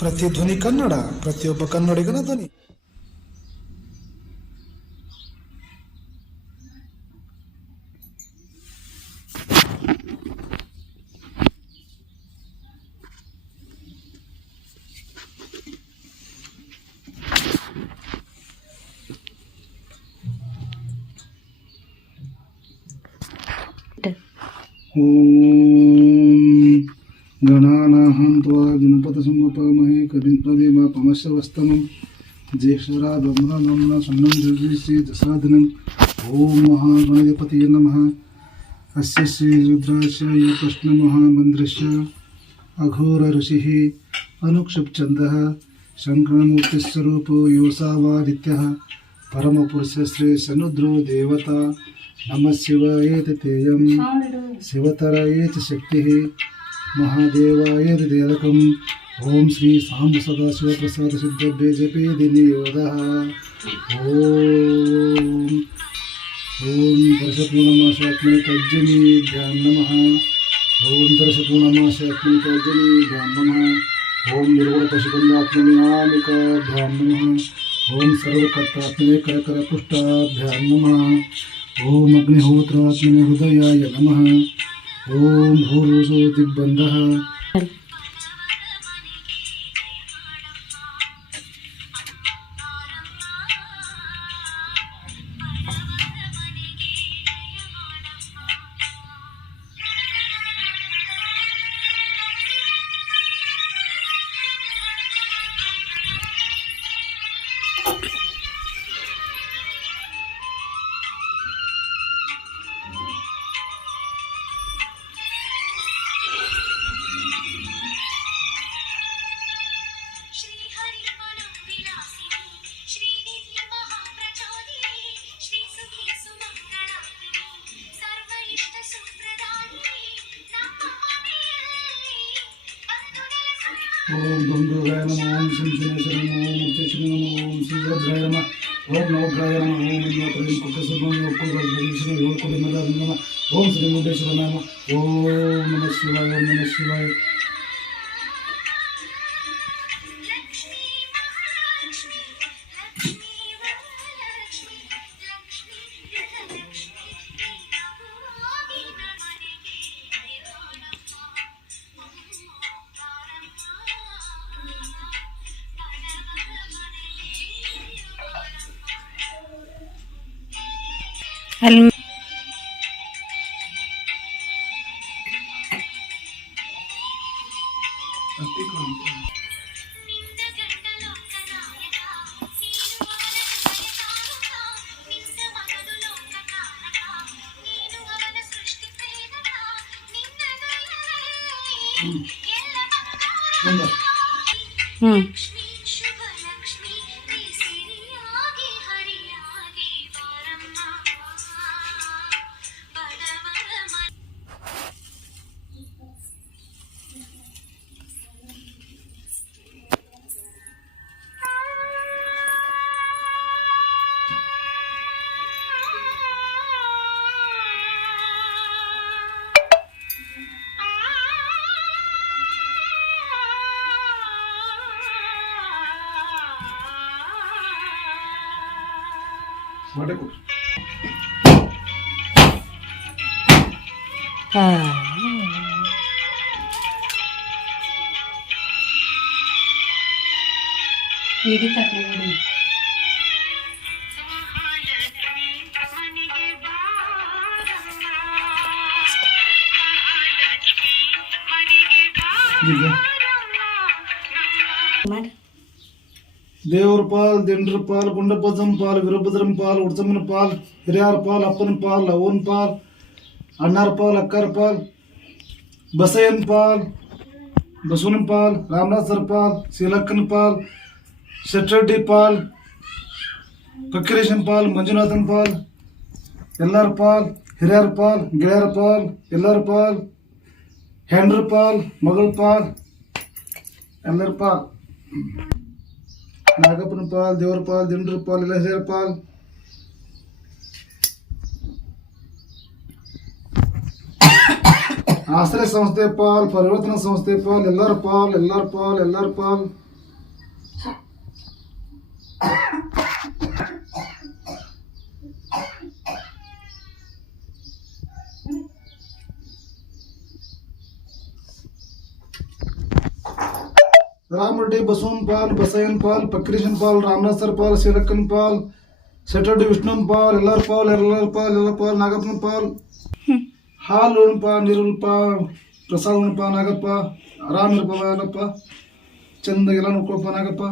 ಪ್ರತಿಧ್ವನಿ ಕನ್ನಡ, ಪ್ರತಿಯೊಬ್ಬ ಕನ್ನಡಿಗನ ಧ್ವನಿ. ಓಂ ಗಣಾನಾಹಂ ತ್ವಾ ಗಣಪತಸಮ್ಮಪಮಹೇ ಕವಿಂಪದೇಮಾಪಮಶ್ರವಸ್ತಮಂ ಜ್ಯೇಷ್ಠರಾಜ ಸಣ್ಣಂ ಜಸಾಧನಂ. ಓಂ ಮಹಾಗಣಪತಿಯೇ ನಮಃ. ಅಸ್ಯ ಶ್ರೀ ರುದ್ರಾಸ್ಯ ಯ ಕೃಷ್ಣಮಹಾಮಂದ್ರಸ್ಯ ಅಘೋರ ಋಷಿಃ ಅನುಕ್ಷಪ್ಛಂದಃ ಶಂಕರಮೂರ್ತಿಸ್ವರೂಪೋ ಯೋಸಾವಾದಿತ್ಯಃ ಪರಮಪುರುಷಶ್ರೀ ಸನುದ್ರೋ ದೇವತಾ. ನಮಃ ಶಿವಾಯೇತಿ ತೇಯಂ ಶಿವತರಯೇ ಚ ಶಕ್ತಿಃ ಮಹಾದೇವಾಯೇತಿ ದೇವಕಂ. ಓಂ ಶ್ರೀ ಸಾಂಬ ಸದಾಶಿವಪ್ರಸಾದ ಸಿದ್ಧಭ್ಯೇ ಜಪೇ ದಿನಿಯೋಧಃ. ಓಂ ಓಂ ದರ್ಶಪೂರ್ಣಮಾಸಾತ್ಮೇ ತಜ್ಜನೀಭ್ಯಾಂ ನಮಃ. ಓಂ ದರ್ಶಪೂರ್ಣಮಾಸಾತ್ಮೇ ತಜ್ಜನೀಭ್ಯಾಂ ನಮಃ. ಓಂ ನಿರ್ಗುಣ ಪಶುಪಂದಾತ್ಮನಿಯಾಮಿಕಾಭ್ಯಾಂ ನಮಃ. ಓಂ ಸರ್ವಕರ್ತಾತ್ಮನೆ ಕರಕರಪುಷ್ಟಾಭ್ಯಾಂ ನಮಃ. ಓಂ ಅಗ್ನಿಹೋತ್ರಾತ್ಮನೆ ಹೃದಯಾಯ ನಮಃ. ಓಂ ಭೂರ್ಭುವಃ ದಿಗ್ಬಂಧಃ. ಓಂ ದುಂದುಗಾಯ ನಮಃ. ಓಂ ಶಂಶನೇಶ್ವರ ನಮಃ. ಓಂ ಮುಕ್ತೇಶ್ವರ ನಮಃ. ಓಂ ಶ್ರೀಭದ್ರಾಯ ನಮಃ. ಓಂ ನವಗ್ರಹಾಯ ನಮಃ. ಓಂ ಇಂದ್ರತ್ರಯಂ ಕುಕ್ಕಸುರಂ ಒಪ್ಪುಗೇಶ್ವರ ಯೋಗಕುಲಮದ ನಮಃ. ಓಂ ಶ್ರೀ ಮುದ್ದೇಶ್ವರ ನಮಃ. ಓಂ ನಮಃ ಶಿವಾಯ. ಓಂ ನಮಃ ಶಿವಾಯ. ದೇವ್ರ ಪಾಲ್, ದಿಂಡ್ರ ಪಾಲ್, ಗುಂಡಪ್ಪಜಂ ಪಾಲ್, ವೀರಭದ್ರಂ ಪಾಲ್, ಉಡ್ಸಮ್ಮನ ಪಾಲ್, ಹಿರಿಯಾರ ಪಾಲ್, ಅಪ್ಪನ ಪಾಲ್, ಅವನ ಪಾಲ್, ಅಣ್ಣಾರ ಪಾಲ್, ಅಕ್ಕಾರ ಪಾಲ್, ಬಸಯ್ಯನ ಪಾಲ್, ಬಸವನ ಪಾಲ್, ರಾಮನಾಥ್ ಸರ್ ಪಾಲ್, ಶೀಲಕ್ಕನ ಪಾಲ್, ಶೆಟ್ಟರೆಡ್ಡಿ ಪಾಲ್, ಫಕೀರೇಶನ್ ಪಾಲ್, ಮಂಜುನಾಥನ್ ಪಾಲ್, ಎಲ್ಲಾರ ಪಾಲ್, ಹಿರಿಯರ ಪಾಲ್, ಗೆಳೆಯರ ಪಾಲ್, ಎಲ್ಲರ ಪಾಲ್, ಹೆಂಡ್ರ ಪಾಲ್, ಮಗಳ ಪಾಲ್, ಎಲ್ಲರ ಪಾಲ್, ನಾಗಪ್ಪನ ಪಾಲ್, ದೇವರ ಪಾಲ್, ದಿಂಡ್ರ ಪಾಲ್, ಎಲ್ಲ ಹಿರಿಯರ ಪಾಲ್, ಆಶ್ರಯ ಸಂಸ್ಥೆ ಪಾಲ್, ಪರಿವರ್ತನಾ ಸಂಸ್ಥೆ ಪಾಲ್, ಎಲ್ಲರ ಪಾಲ್, ಎಲ್ಲರ ಪಾಲ್, ಎಲ್ಲರ ಪಾಲ್. रामरेड्डी बसवन पाल, बसयन पाल, पक्रीशन पाल, रामदास सर पाल, सीरಕ್ಕನ್ पाल, सेटर्डी विष्णुम पाल, ಎಲ್ಲಾರ್ ಪಾಲ್, ನಾಗಪ್ಪನ ಪಾಲ್, ಹಾಲು ಉಣಪ, ನೀರುಲ್ಪ, ಪ್ರಸಾದ ಉಣಪ ನಾಗಪ್ಪ, ಆರಾಮ್ ಇರಪ್ಪ ನಾಗಪ್ಪ, ಚಂದಾಗೆಲ್ಲ ನೋಡ್ಕೊಳಪ್ಪ ನಾಗಪ್ಪ.